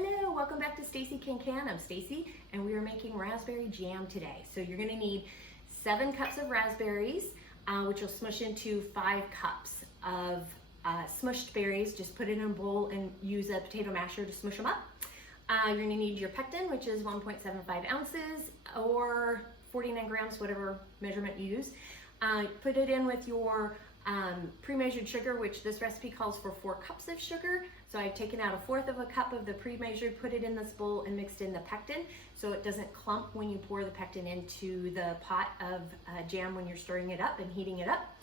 Hello, welcome back to Stacey Can Can. I'm Stacey and we are making raspberry jam today. So you're going to need 7 cups of raspberries, which will smush into 5 cups of smushed berries. Just put it in a bowl and use a potato masher to smush them up. You're going to need your pectin, which is 1.75 ounces or 49 grams, whatever measurement you use. Put it in with your pre-measured sugar, which this recipe calls for 4 cups of sugar. So I've taken out 1/4 of a cup of the pre-measured, put it in this bowl and mixed in the pectin so it doesn't clump when you pour the pectin into the pot of jam when you're stirring it up and heating it up.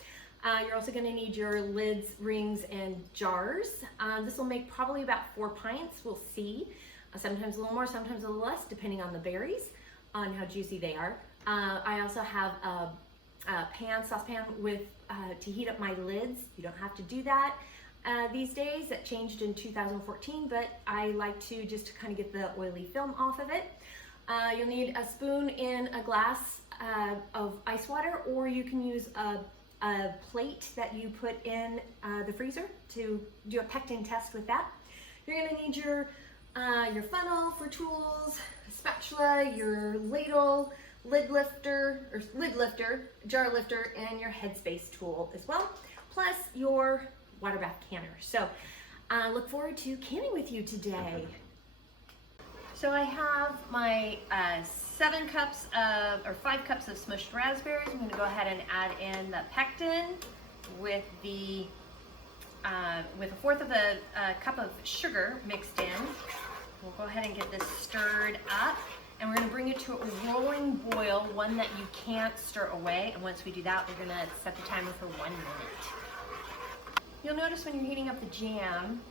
You're also going to need your lids, rings, and jars. This will make probably about 4 pints, we'll see. Sometimes a little more, sometimes a little less, depending on the berries, on how juicy they are. I also have a saucepan with to heat up my lids. You don't have to do that these days. That changed in 2014, but I like to just kind of get the oily film off of it. You'll need a spoon in a glass of ice water, or you can use a plate that you put in the freezer to do a pectin test with that. You're going to need your funnel for tools, spatula, your ladle, lid lifter, jar lifter, and your Headspace tool as well, plus your water bath canner. So look forward to canning with you today. So I have my 5 cups of smushed raspberries. I'm going to go ahead and add in the pectin with with 1/4 of a cup of sugar mixed in. We'll go ahead and get this stirred up, and we're going to bring it to a rolling boil, one that you can't stir away. And once we do that, we're going to set the timer for 1 minute. You'll notice when you're heating up the jam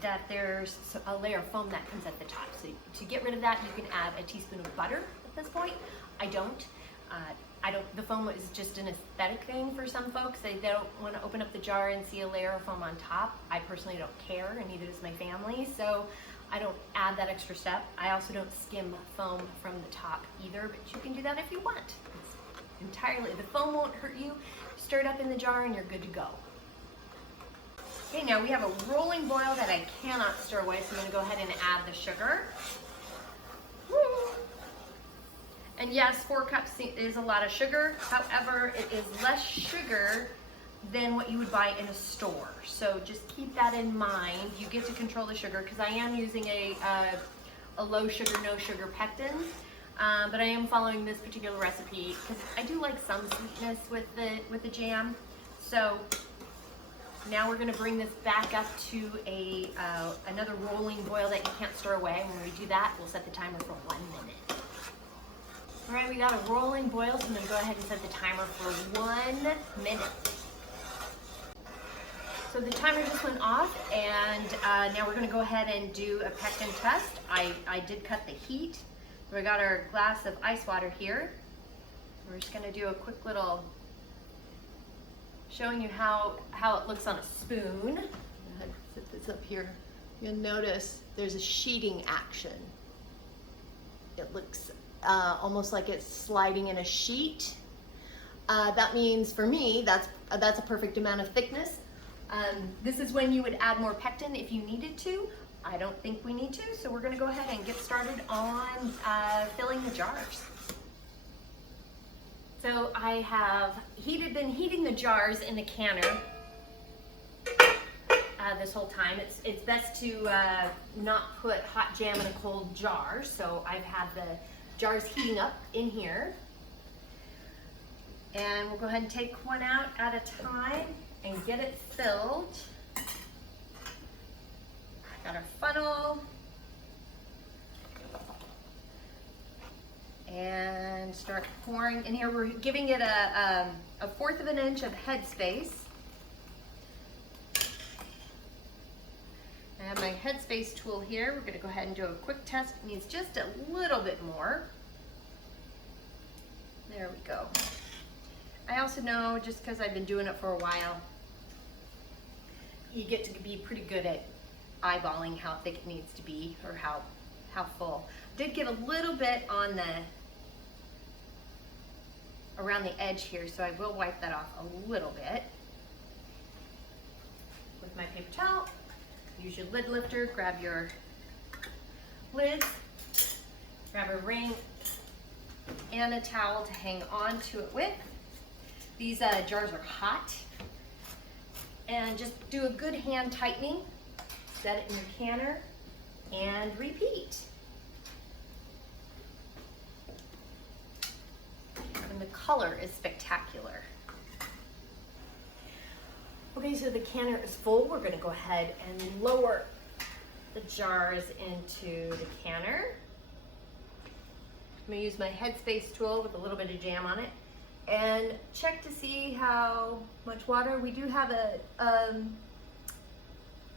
that there's a layer of foam that comes at the top. So to get rid of that, you can add a teaspoon of butter at this point. I don't. The foam is just an aesthetic thing for some folks. They don't want to open up the jar and see a layer of foam on top. I personally don't care, and neither does my family. So I don't add that extra step. I also don't skim foam from the top either, but you can do that if you want. It's entirely, the foam won't hurt you. Stir it up in the jar and you're good to go. Okay, now we have a rolling boil that I cannot stir away, so I'm going to go ahead and add the sugar. Woo. And yes, 4 cups is a lot of sugar. However, it is less sugar than what you would buy in a store. So just keep that in mind. You get to control the sugar, because I am using a low sugar, no sugar pectin. But I am following this particular recipe because I do like some sweetness with the jam. So now we're going to bring this back up to another rolling boil that you can't stir away. When we do that, we'll set the timer for 1 minute. All right, we got a rolling boil, so I'm going to go ahead and set the timer for 1 minute. So the timer just went off, and now we're going to go ahead and do a pectin test. I did cut the heat. We got our glass of ice water here. We're just going to do a quick little showing you how it looks on a spoon. Go ahead and put this up here. You'll notice there's a sheeting action. It looks almost like it's sliding in a sheet. That means for me that's a perfect amount of thickness. This is when you would add more pectin if you needed to. I don't think we need to, so we're going to go ahead and get started on filling the jars. So I have been heating the jars in the canner this whole time. It's best to not put hot jam in a cold jar, so I've had the jars heating up in here. And we'll go ahead and take one out at a time and get it filled. Got our funnel. And start pouring in here. We're giving it a 1/4 of an inch of Headspace. I have my Headspace tool here. We're going to go ahead and do a quick test. It needs just a little bit more. There we go. I also know, just because I've been doing it for a while, you get to be pretty good at eyeballing how thick it needs to be, or how full. Did get a little bit on around the edge here, so I will wipe that off a little bit with my paper towel. Use your lid lifter, grab your lids, grab a ring and a towel to hang on to it with. These jars are hot. And just do a good hand tightening. Set it in your canner and repeat. And the color is spectacular. Okay, so the canner is full. We're gonna go ahead and lower the jars into the canner. I'm gonna use my Headspace tool with a little bit of jam on it and check to see how much water. We do have a,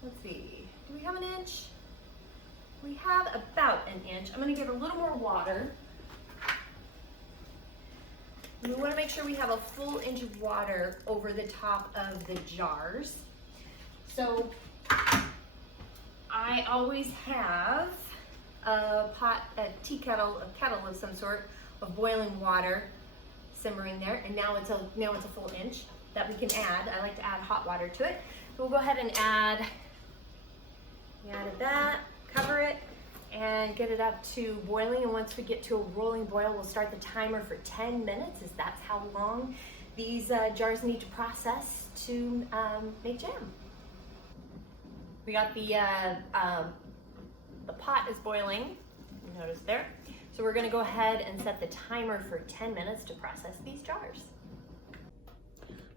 let's see, do we have an inch? We have about an inch. I'm gonna give a little more water. We wanna make sure we have a full inch of water over the top of the jars. So I always have a tea kettle, a kettle of some sort of boiling water simmering there, and now it's a full inch that we can add. I like to add hot water to it. So we'll go ahead and add, we added that, cover it, and get it up to boiling. And once we get to a rolling boil, we'll start the timer for 10 minutes, as that's how long these jars need to process to make jam. We got the pot is boiling, you notice there. So we're gonna go ahead and set the timer for 10 minutes to process these jars.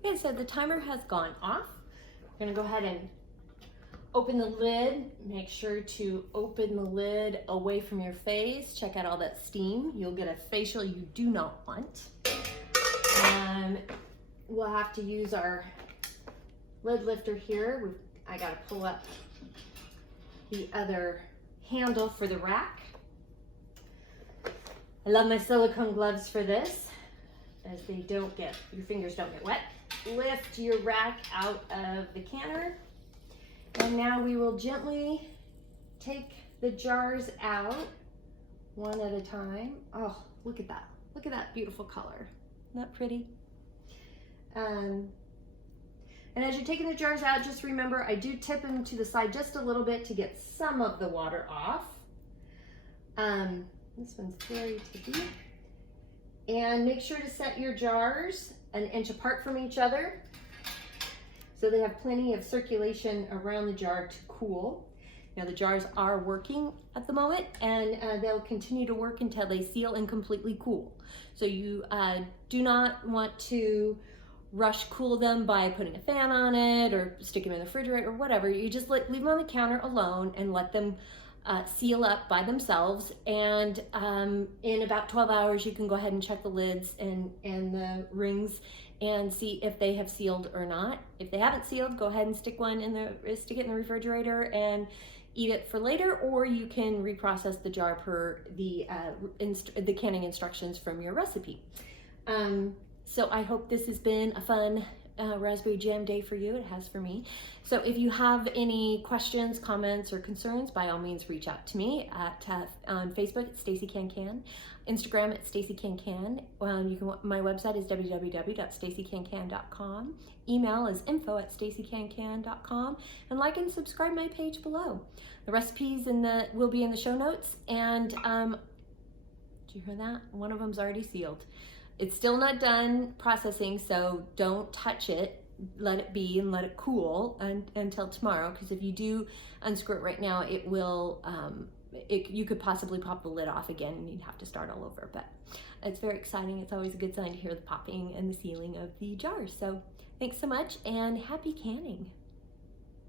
Okay, so the timer has gone off. We're gonna go ahead and open the lid. Make sure to open the lid away from your face. Check out all that steam. You'll get a facial you do not want. We'll have to use our lid lifter here. I gotta pull up the other handle for the rack. I love my silicone gloves for this, as they don't get, your fingers don't get wet. Lift your rack out of the canner. And now we will gently take the jars out one at a time. Oh, look at that. Look at that beautiful color. Isn't that pretty? And as you're taking the jars out, just remember, I do tip them to the side just a little bit to get some of the water off. This one's very tippy. And make sure to set your jars an inch apart from each other, so they have plenty of circulation around the jar to cool. Now the jars are working at the moment, and they'll continue to work until they seal and completely cool. So you do not want to rush cool them by putting a fan on it or stick them in the refrigerator or whatever. You just leave them on the counter alone and let them seal up by themselves. And in about 12 hours, you can go ahead and check the lids and the rings and see if they have sealed or not. If they haven't sealed, go ahead and stick it in the refrigerator and eat it for later, or you can reprocess the jar per the canning instructions from your recipe. So I hope this has been a fun raspberry jam day for you. It has for me. So if you have any questions, comments, or concerns, by all means reach out to me on Facebook at Stacey CAN CAN, Instagram at Stacey CAN CAN. My website is www.staceycancan.com. Email is info@staceycancan.com, and like and subscribe my page below. The recipes will be in the show notes. And did you hear that? One of them's already sealed. It's still not done processing, so don't touch it. Let it be and let it cool until tomorrow, because if you do unscrew it right now, it will, you could possibly pop the lid off again and you'd have to start all over. But it's very exciting. It's always a good sign to hear the popping and the sealing of the jars. So thanks so much, and happy canning.